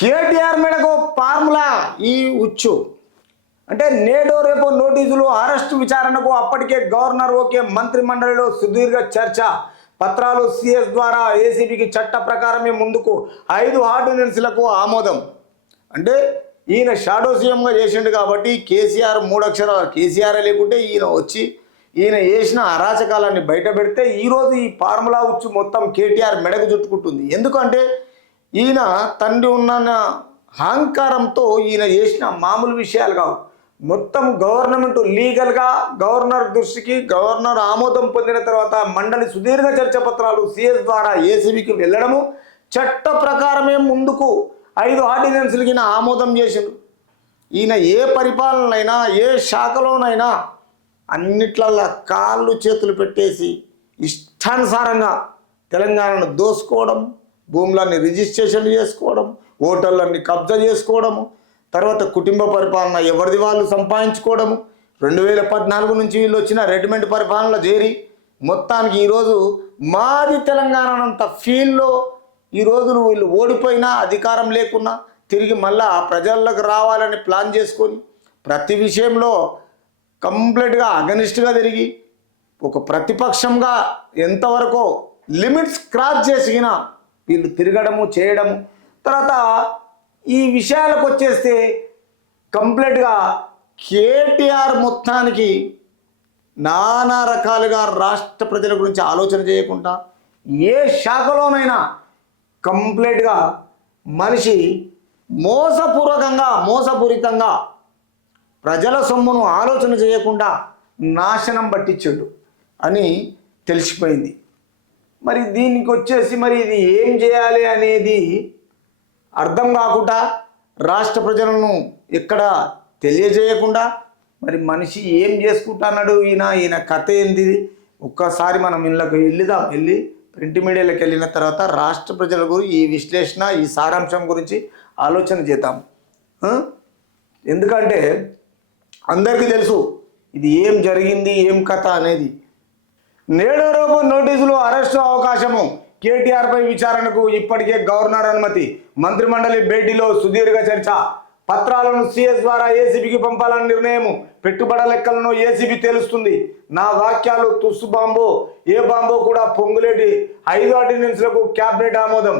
KTR మేడకు formula ఈ ఉచ్చు అంటే నేడో రేపో నోటీసులు అరెస్టు విచారణకు అప్పటికే గవర్నర్ ఓకే మంత్రి మండలిలో సుదీర్ఘ చర్చ పత్రాలు సిఎస్ ద్వారా ఏసీబీకి చట్ట ప్రకారమే ముందుకు 5 ఆర్డినెన్స్లకు ఆమోదం. అంటే ఈయన షాడో సీఎంగా చేసిండు కాబట్టి కేసీఆర్ 3 అక్షరాలు కేసీఆర్ లేకుంటే ఈయన వచ్చి ఈయన చేసిన అరాచకాలాన్ని బయట పెడితే ఈరోజు ఈ ఫార్ములా ఉచ్చు మొత్తం కేటీఆర్ మెడకు చుట్టుకుంటుంది. ఎందుకంటే ఈయన తండ్రి ఉన్న అహంకారంతో ఈయన చేసిన మామూలు విషయాలు కావు, మొత్తం గవర్నమెంట్ లీగల్గా గవర్నర్ దృష్టికి గవర్నర్ ఆమోదం పొందిన తర్వాత మండలి సుదీర్ఘ చర్చ పత్రాలు సిఎస్ ద్వారా ఏసీబీకి వెళ్ళడము చట్ట ప్రకారమే ముందుకు 5 ఆర్డినెన్స్లకి ఆమోదం చేసిండు. ఈయన ఏ పరిపాలనైనా ఏ శాఖలోనైనా అన్నిట్లల్లో కాళ్ళు చేతులు పెట్టేసి ఇష్టానుసారంగా తెలంగాణను దోసుకోవడం, భూములన్నీ రిజిస్ట్రేషన్లు చేసుకోవడం, ఓటర్లన్నీ కబ్జా చేసుకోవడము, తర్వాత కుటుంబ పరిపాలన ఎవరిది వాళ్ళు సంపాదించుకోవడము, 2014 నుంచి వీళ్ళు వచ్చిన రెడ్మెంట్ పరిపాలనలో చేరి మొత్తానికి ఈరోజు మాది తెలంగాణ అంత ఫీల్లో ఈరోజు వీళ్ళు ఓడిపోయినా అధికారం లేకున్నా తిరిగి మళ్ళా ప్రజల్లోకి రావాలని ప్లాన్ చేసుకొని ప్రతి విషయంలో కంప్లీట్గా అగనిస్ట్గా తిరిగి ఒక ప్రతిపక్షంగా ఎంతవరకు లిమిట్స్ క్రాస్ చేసినా వీళ్ళు తిరగడము చేయడము. తర్వాత ఈ విషయాలకు వచ్చేస్తే కంప్లీట్గా కేటీఆర్ మొత్తానికి నానా రకాలుగా రాష్ట్ర ప్రజల గురించి ఆలోచన చేయకుండా ఏ శాఖలోనైనా కంప్లీట్గా మనిషి మోసపూరితంగా ప్రజల సొమ్మును ఆలోచన చేయకుండా నాశనం పట్టించాడు అని తెలిసిపోయింది. మరి దీనికి వచ్చేసి మరి ఇది ఏం చేయాలి అనేది అర్థం కాకుండా రాష్ట్ర ప్రజలను ఎక్కడ తెలియజేయకుండా మరి మనిషి ఏం చేసుకుంటున్నాడు, ఈయన కథ ఏంది ఒక్కసారి మనం వెళ్ళి ప్రింట్ మీడియాలోకి వెళ్ళిన తర్వాత రాష్ట్ర ప్రజల గురించి ఈ విశ్లేషణ ఈ సారాంశం గురించి ఆలోచన చేద్దాం. ఎందుకంటే అందరికీ తెలుసు ఇది ఏం జరిగింది ఏం కథ అనేది. నేడో రేపు నోటీసులు అరెస్టు అవకాశము కేటీఆర్పై విచారణకు ఇప్పటికే గవర్నర్ అనుమతి మంత్రిమండలి భేటీలో సుదీర్ఘ చర్చ పత్రాలను సిఎస్ ద్వారా ఏసీబీకి పంపాలని నిర్ణయం పెట్టుబడి లెక్కలను ఏసీబీ తెలుస్తుంది. నా వాక్యాలు తుస్సు బాంబో ఏ బాంబో కూడా పొంగులేటి 5 ఆర్డినెన్స్లకు క్యాబినెట్ ఆమోదం.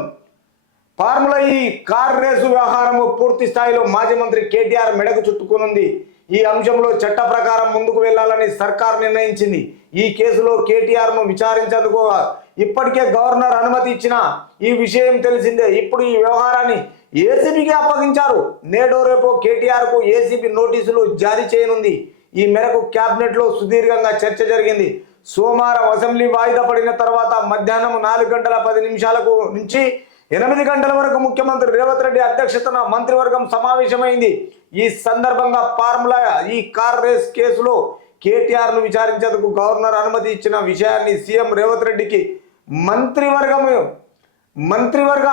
ఫార్ములా ఈ కార్ రేసు వ్యవహారము పూర్తి స్థాయిలో మాజీ మంత్రి కేటీఆర్ మెడకు చుట్టుకునుంది. ఈ అంశంలో చట్ట ప్రకారం ముందుకు వెళ్లాలని సర్కార్ నిర్ణయించింది. ఈ కేసులో కేటీఆర్ను విచారించేందుకు ఇప్పటికే గవర్నర్ అనుమతి ఇచ్చిన ఈ విషయం తెలిసిందే. ఇప్పుడు ఈ వ్యవహారాన్ని ఏసీబీకి అప్పగించారు. నేడో రేపో కేటీఆర్కు ఏసీబీ నోటీసులు జారీ చేయనుంది. ఈ మేరకు క్యాబినెట్లో సుదీర్ఘంగా చర్చ జరిగింది. సోమవారం అసెంబ్లీ వాయిదా పడిన తర్వాత మధ్యాహ్నం 4:10 నుంచి 8 గంటల వరకు ముఖ్యమంత్రి రేవంత్ రెడ్డి అధ్యక్షతన మంత్రివర్గం సమావేశమైంది. ఈ సందర్భంగా ఫార్ములా ఈ కార్ రేస్ కేసులో కేటీఆర్ను విచారించేందుకు గవర్నర్ అనుమతి ఇచ్చిన విషయాన్ని సీఎం రేవంత్ రెడ్డికి మంత్రివర్గ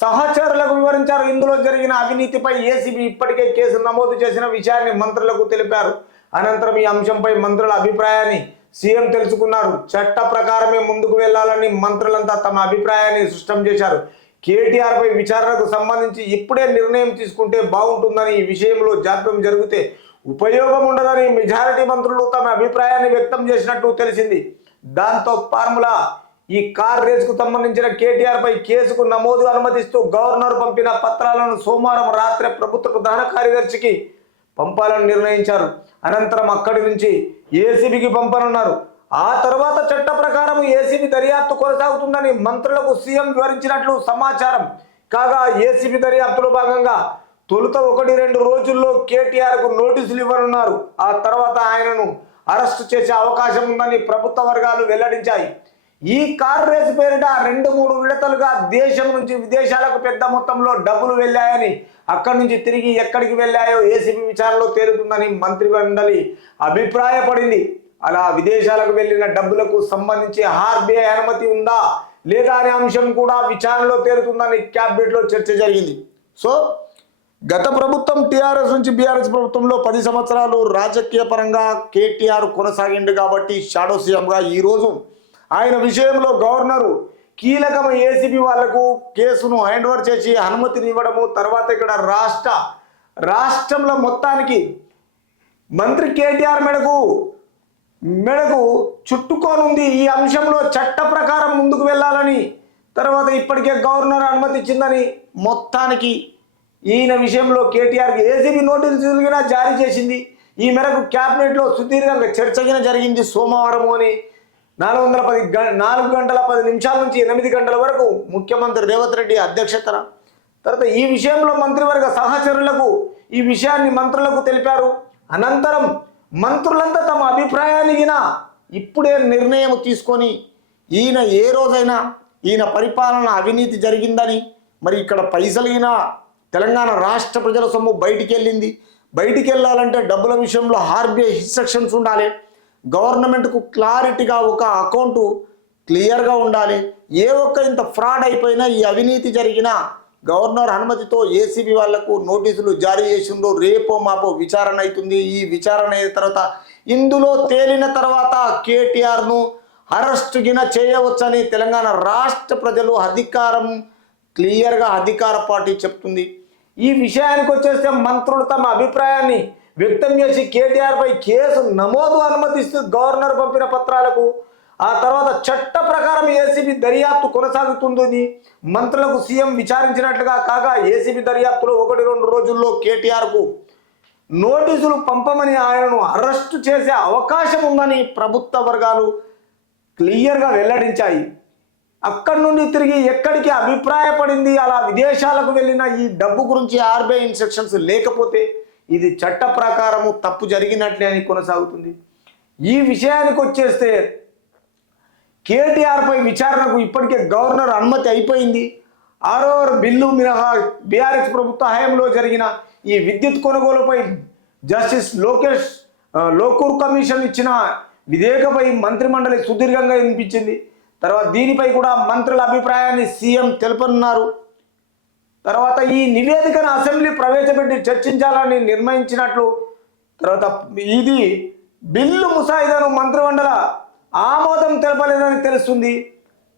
సహచరులకు వివరించారు. ఇందులో జరిగిన అవినీతిపై ఏసీబీ ఇప్పటికే కేసు నమోదు చేసిన విషయాన్ని మంత్రులకు తెలిపారు. అనంతరం ఈ అంశంపై మంత్రుల అభిప్రాయాన్ని సీఎం తెలుసుకున్నారు. చట్ట ప్రకారమే ముందుకు వెళ్లాలని మంత్రులంతా తమ అభిప్రాయాన్ని స్పష్టం చేశారు. కేటీఆర్పై విచారణకు సంబంధించి ఇప్పుడే నిర్ణయం తీసుకుంటే బాగుంటుందని, ఈ విషయంలో జాప్యం జరిగితే ఉపయోగం ఉండదని మెజారిటీ మంత్రులు తమ అభిప్రాయాన్ని వ్యక్తం చేసినట్టు తెలిసింది. దాంతో ఫార్ములా ఈ కార్ రేసుకు సంబంధించిన కేటీఆర్పై కేసుకు నమోదు అనుమతిస్తూ గవర్నర్ పంపిన పత్రాలను సోమవారం రాత్రి ప్రభుత్వ ప్రధాన కార్యదర్శికి పంపాలని నిర్ణయించారు. అనంతరం అక్కడి నుంచి ఏసీబీకి పంపనున్నారు. ఆ తర్వాత చట్ట ప్రకారం ఏసీబీ దర్యాప్తు కొనసాగుతుందని మంత్రులకు సీఎం వివరించినట్లు సమాచారం. కాగా ఏసీబీ దర్యాప్తులో భాగంగా తొలుత 1-2 రోజుల్లో కేటీఆర్కు నోటీసులు ఇవ్వనున్నారు. ఆ తర్వాత ఆయనను అరెస్టు చేసే అవకాశం ఉందని ప్రభుత్వ వర్గాలు వెల్లడించాయి. ఈ కార్ రేసు పేరిట 2-3 విడతలుగా దేశం నుంచి విదేశాలకు పెద్ద మొత్తంలో డబ్బులు వెళ్ళాయని, అక్కడి నుంచి తిరిగి ఎక్కడికి వెళ్ళాయో ఏసీబీ విచారణలో తేలుతుందని మంత్రిమండలి అభిప్రాయపడింది. అలా విదేశాలకు వెళ్ళిన డబ్బులకు సంబంధించి ఆర్బీఐ అనుమతి ఉందా లేదా అనే అంశం కూడా విచారణలో తేలుతుందని క్యాబినెట్లో చర్చ జరిగింది. సో గత ప్రభుత్వం టీఆర్ఎస్ నుంచి బీఆర్ఎస్ ప్రభుత్వంలో 10 సంవత్సరాలు రాజకీయ పరంగా కేటీఆర్ కొనసాగిండు కాబట్టి షాడో సీఎంగా ఈరోజు ఆయన విషయంలో గవర్నరు కీలకమైన ఏసీబీ వాళ్లకు కేసును హ్యాండ్ ఓవర్ చేసి అనుమతిని ఇవ్వడము, తర్వాత ఇక్కడ రాష్ట్రంలో మొత్తానికి మంత్రి కేటీఆర్ మెడకు చుట్టుకోనుంది. ఈ అంశంలో చట్ట ప్రకారం ముందుకు వెళ్ళాలని, తర్వాత ఇప్పటికే గవర్నర్ అనుమతి ఇచ్చిందని మొత్తానికి ఈయన విషయంలో కేటీఆర్కి ఏసీబీ నోటీసులు జారీ చేసింది. ఈ మేరకు క్యాబినెట్లో సుదీర్ఘంగా చర్చ జరిగింది. సోమవారం అని 4 గంటల 10 నిమిషాల నుంచి 8 గంటల వరకు ముఖ్యమంత్రి రేవంత్ రెడ్డి అధ్యక్షతన. తర్వాత ఈ విషయంలో మంత్రివర్గ సహచరులకు ఈ విషయాన్ని మంత్రులకు తెలిపారు. అనంతరం మంత్రులంతా తమ అభిప్రాయాన్ని ఇప్పుడే నిర్ణయం తీసుకొని ఈయన ఏ రోజైనా ఈయన పరిపాలన అవినీతి జరిగిందని, మరి ఇక్కడ పైసలు తెలంగాణ రాష్ట్ర ప్రజల సొమ్ము బయటికి వెళ్ళాలంటే డబ్బుల విషయంలో ఆర్బీఐ ఇన్స్ట్రక్షన్స్ ఉండాలి, గవర్నమెంట్కు క్లారిటీగా ఒక అకౌంటు క్లియర్గా ఉండాలి. ఏ ఒక్క ఇంత ఫ్రాడ్ అయిపోయినా ఈ అవినీతి జరిగిన గవర్నర్ అనుమతితో ఏసీబీ వాళ్లకు నోటీసులు జారీ చేసిండ్రు. రేపో మాపో విచారణ అవుతుంది. ఈ విచారణ అయిన తర్వాత ఇందులో తేలిన తర్వాత కేటీఆర్ను అరెస్ట్ చేయవచ్చని తెలంగాణ రాష్ట్ర ప్రజలు క్లియర్గా అధికార పార్టీ చెప్తుంది. ఈ విషయానికి వచ్చేస్తే మంత్రులు తమ అభిప్రాయాన్ని వ్యక్తం చేసి కేటీఆర్పై కేసు నమోదు అనుమతిస్తూ గవర్నర్ పంపిన పత్రాలకు ఆ తర్వాత చట్ట ప్రకారం ఏసీబీ దర్యాప్తు కొనసాగుతుందని మంత్రులకు సీఎం విచారించినట్లుగా కాగా ఏసీబీ దర్యాప్తులో 1-2 రోజుల్లో కేటీఆర్కు నోటీసులు పంపమని ఆయనను అరెస్టు చేసే అవకాశం ఉందని ప్రభుత్వ వర్గాలు క్లియర్గా వెల్లడించాయి. అక్కడి నుండి తిరిగి ఎక్కడికి అభిప్రాయపడింది, అలా విదేశాలకు వెళ్ళిన ఈ డబ్బు గురించి ఆర్బీఐ ఇన్స్ట్రక్షన్స్ లేకపోతే ఇది చట్ట ప్రకారము తప్పు జరిగినట్లే అని కొనసాగుతుంది. ఈ విషయానికి వచ్చేస్తే కేటీఆర్పై విచారణకు ఇప్పటికే గవర్నర్ అనుమతి అయిపోయింది. 6వ బిల్లు మినహా బీఆర్ఎస్ ప్రభుత్వ హయాంలో జరిగిన ఈ విద్యుత్ కొనుగోలుపై జస్టిస్ లోకూర్ కమిషన్ ఇచ్చిన విధేయకపై మంత్రిమండలి సుదీర్ఘంగా వినిపించింది. తర్వాత దీనిపై కూడా మంత్రుల అభిప్రాయాన్ని సీఎం తెలుపనున్నారు. తర్వాత ఈ నివేదికను అసెంబ్లీ ప్రవేశపెట్టి చర్చించాలని నిర్ణయించినట్లు, తర్వాత ఇది బిల్లు ముసాయిదాను మంత్రిమండల ఆమోదం తెలపలేదని తెలుస్తుంది.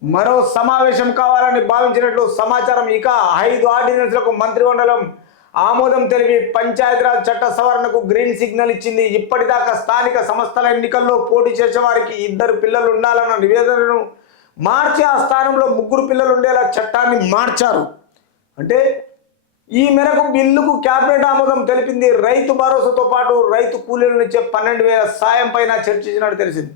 మరో సమావేశం కావాలని భావించినట్లు సమాచారం. ఇక 5 ఆర్డినెన్స్లకు మంత్రిమండలం ఆమోదం తెలిపి పంచాయతీరాజ్ చట్ట సవరణకు గ్రీన్ సిగ్నల్ ఇచ్చింది. ఇప్పటిదాకా స్థానిక సంస్థల ఎన్నికల్లో పోటీ చేసే వారికి 2 పిల్లలు ఉండాలన్న నివేదనను మార్చి ఆ స్థానంలో 3 పిల్లలు ఉండేలా చట్టాన్ని మార్చారు. అంటే ఈ మేరకు బిల్లుకు క్యాబినెట్ ఆమోదం తెలిపింది. రైతు భరోసాతో పాటు రైతు కూలీలను ఇచ్చే 12,000 సాయం పైన చర్చించినట్టు తెలిసింది.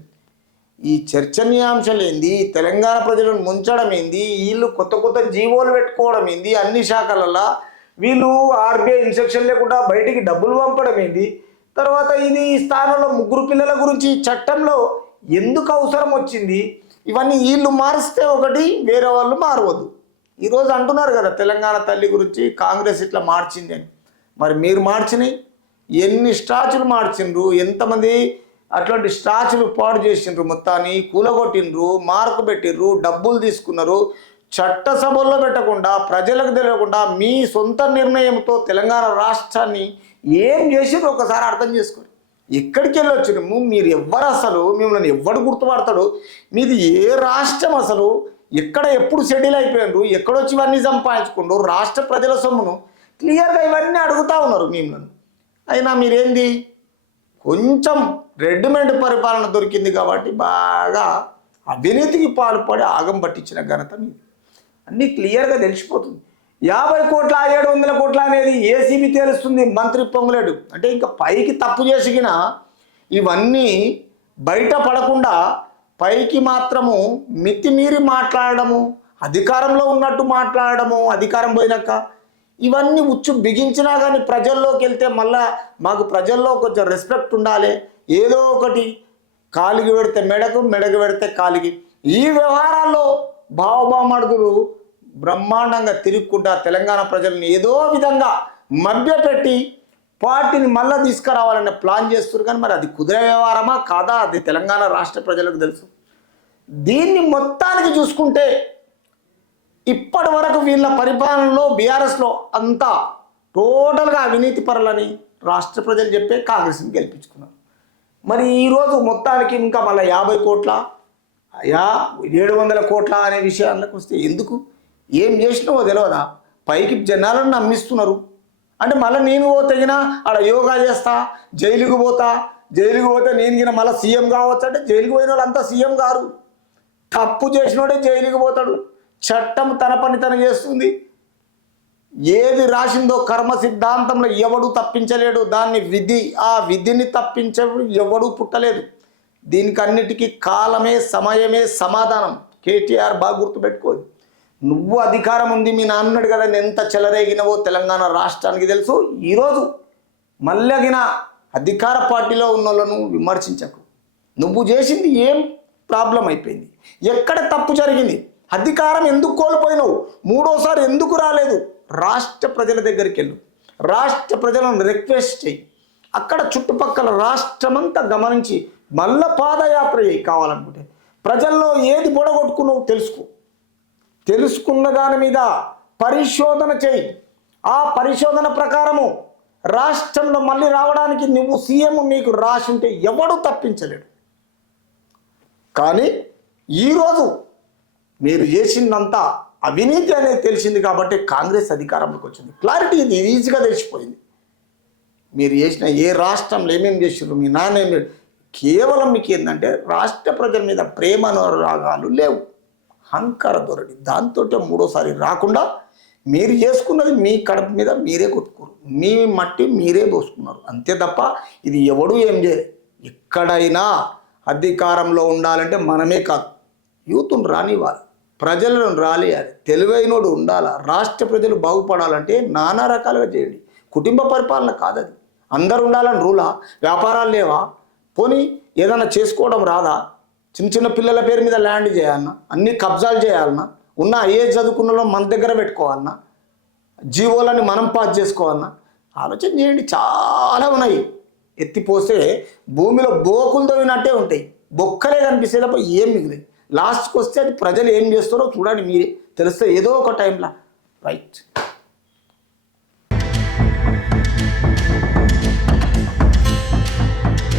ఈ చర్చనీయాంశాలు ఏంది, తెలంగాణ ప్రజలను ముంచడం ఏంది, వీళ్ళు కొత్త జీవోలు పెట్టుకోవడం ఏంది, అన్ని శాఖలలో వీళ్ళు ఆర్బీఐ ఇన్స్ట్రక్షన్ లేకుండా బయటికి డబ్బులు పంపడం ఏంది, తర్వాత ఇది ఈ స్థానంలో 3 పిల్లల గురించి చట్టంలో ఎందుకు అవసరం వచ్చింది, ఇవన్నీ వీళ్ళు మారిస్తే ఒకటి, వేరే వాళ్ళు మారవద్దు. ఈరోజు అంటున్నారు కదా తెలంగాణ తల్లి గురించి కాంగ్రెస్ ఇట్లా మార్చింది అని. మరి మీరు మార్చినాయి ఎన్ని స్టాచ్యులు మార్చిండ్రు, ఎంతమంది అట్లాంటి స్టాచ్యులు పాడు చేసిండ్రు, మొత్తాన్ని కూలగొట్టిండ్రు, మార్కు పెట్టిండ్రు, డబ్బులు తీసుకున్నారు. చట్టసభల్లో పెట్టకుండా ప్రజలకు తెలియకుండా మీ సొంత నిర్ణయంతో తెలంగాణ రాష్ట్రాన్ని ఏం చేసిండ్రు ఒకసారి అర్థం చేసుకోండి. ఎక్కడికి వెళ్ళొచ్చు మీరు, ఎవ్వరు అసలు మిమ్మల్ని ఎవడు గుర్తుపడతాడు, మీది ఏ రాష్ట్రం అసలు, ఎక్కడ ఎప్పుడు సెటిల్ అయిపోయినారు, ఎక్కడొచ్చి ఇవన్నీ సంపాదించుకుంటూ రాష్ట్ర ప్రజల సొమ్మును క్లియర్గా ఇవన్నీ అడుగుతూ ఉన్నారు మిమ్మల్ని. అయినా మీరేంది కొంచెం రెడీమేడ్ పరిపాలన దొరికింది కాబట్టి బాగా అవినీతికి పాల్పడి ఆగం పట్టించిన ఘనత మీది. అన్నీ క్లియర్గా తెలిసిపోతుంది. 50 కోట్ల 700 కోట్ల అనేది ఏసీబీ తెలుస్తుంది. మంత్రి పొంగులేడు అంటే ఇంకా పైకి తప్పు చేసినా ఇవన్నీ బయట పడకుండా పైకి మాత్రము మితిమీరి మాట్లాడడము, అధికారంలో ఉన్నట్టు మాట్లాడడము, అధికారం పోయినాక ఇవన్నీ ఉచ్చు బిగించినా కానీ ప్రజల్లోకి వెళ్తే మళ్ళా మాకు ప్రజల్లో కొంచెం రెస్పెక్ట్ ఉండాలి. ఏదో ఒకటి కాలికి పెడితే మెడకు పెడితే కాలికి, ఈ వ్యవహారాల్లో భావభామడుగులు బ్రహ్మాండంగా తిరుగుకుంటా తెలంగాణ ప్రజల్ని ఏదో విధంగా మభ్యపెట్టి పార్టీని మళ్ళీ తీసుకురావాలనే ప్లాన్ చేస్తున్నారు. కానీ మరి అది కుదిరే వ్యవహారమా కాదా అది తెలంగాణ రాష్ట్ర ప్రజలకు తెలుసు. దీన్ని మొత్తానికి చూసుకుంటే ఇప్పటి వరకు వీళ్ళ పరిపాలనలో బీఆర్ఎస్లో అంతా టోటల్గా అవినీతి పరులని రాష్ట్ర ప్రజలు చెప్పే కాంగ్రెస్ని గెలిపించుకున్నారు. మరి ఈరోజు మొత్తానికి ఇంకా మళ్ళీ 50 కోట్ల అయ్యా 700 కోట్ల అనే విషయాలకు వస్తే ఎందుకు ఏం చేసినావో తెలియదా? పైకి జనాలను నమ్మిస్తున్నారు. అంటే మళ్ళీ నేను తగిన ఆడ యోగా చేస్తా, జైలుకు పోతే నేను గిన మళ్ళీ సీఎం కావచ్చు అంటే జైలుకు పోయిన వాళ్ళంతా సీఎం గారు. తప్పు చేసినోడే జైలుకి పోతాడు. చట్టం తన పని తను చేస్తుంది. ఏది రాసిందో కర్మ సిద్ధాంతంలో ఎవడు తప్పించలేడు. దాన్ని విధి, ఆ విధిని తప్పించేవాడు ఎవడు పుట్టలేదు. దీనికి అన్నిటికీ కాలమే సమయమే సమాధానం. కేటీఆర్ బాగా గుర్తుపెట్టుకోదు. నువ్వు అధికారం ఉంది, మీ నాన్నడు కదా ఎంత చెలరేగినవో తెలంగాణ రాష్ట్రానికి తెలుసు. ఈరోజు మళ్ళగిన అధికార పార్టీలో ఉన్న వాళ్ళను విమర్శించకు. నువ్వు చేసింది ఏం ప్రాబ్లం అయిపోయింది? ఎక్కడ తప్పు జరిగింది? అధికారం ఎందుకు కోల్పోయినావు? మూడోసారి ఎందుకు రాలేదు? రాష్ట్ర ప్రజల దగ్గరికి వెళ్ళు, రాష్ట్ర ప్రజలను రిక్వెస్ట్ చేయి. అక్కడ చుట్టుపక్కల రాష్ట్రమంతా గమనించి మళ్ళా పాదయాత్ర చేయి. కావాలనుకుంటే ప్రజల్లో ఏది పొడగొట్టుకున్నావు తెలుసుకున్న దాని మీద పరిశోధన చేయి. ఆ పరిశోధన ప్రకారము రాష్ట్రంలో మళ్ళీ రావడానికి నువ్వు సీఎం నీకు రాసి ఉంటే ఎవడు తప్పించలేడు. కానీ ఈరోజు మీరు చేసిందంతా అవినీతి అనేది తెలిసింది కాబట్టి కాంగ్రెస్ అధికారంలోకి వచ్చింది. క్లారిటీ ఇది ఈజీగా తెలిసిపోయింది. మీరు చేసిన ఏ రాష్ట్రంలో ఏమేమి చేసినారు, మీ నాన్న ఏమి, కేవలం మీకు ఏంటంటే రాష్ట్ర ప్రజల మీద ప్రేమ అనురాగాలు లేవు, అహంకార ధోరణి. దాంతో మూడోసారి రాకుండా మీరు చేసుకున్నది మీ కడుపు మీద మీరే కొట్టుకోరు, మీ మట్టి మీరే పోసుకున్నారు అంతే తప్ప ఇది ఎవడు ఏం చేయరు. ఎక్కడైనా అధికారంలో ఉండాలంటే మనమే కాదు, యూత్ను రానివ్వాలి, ప్రజలను రాలేయాలి, తెలివైనోడు ఉండాలా. రాష్ట్ర ప్రజలు బాగుపడాలంటే నానా రకాలుగా చేయండి. కుటుంబ పరిపాలన కాదది. అందరు ఉండాలని రూలా? వ్యాపారాలు లేవా? పోనీ ఏదైనా చేసుకోవడం రాదా? చిన్న పిల్లల పేరు మీద ల్యాండ్ చేయాలన్నా, అన్ని కబ్జాలు చేయాలన్నా, ఉన్న ఐఏఎస్ చదువుకున్న మన దగ్గర పెట్టుకోవాలన్నా, జీవోలని మనం పాస్ చేసుకోవాలన్నా, ఆలోచన చేయండి. చాలా ఉన్నాయి. ఎత్తిపోస్తే భూమిలో బోకులు తవ్వినట్టే ఉంటాయి, బొక్కలే కనిపిస్తే తప్ప ఏం మిగిలేదు. లాస్ట్కి వస్తే అది ప్రజలు ఏం చేస్తారో చూడండి, మీరే తెలుస్తే ఏదో ఒక టైంలో. రైట్.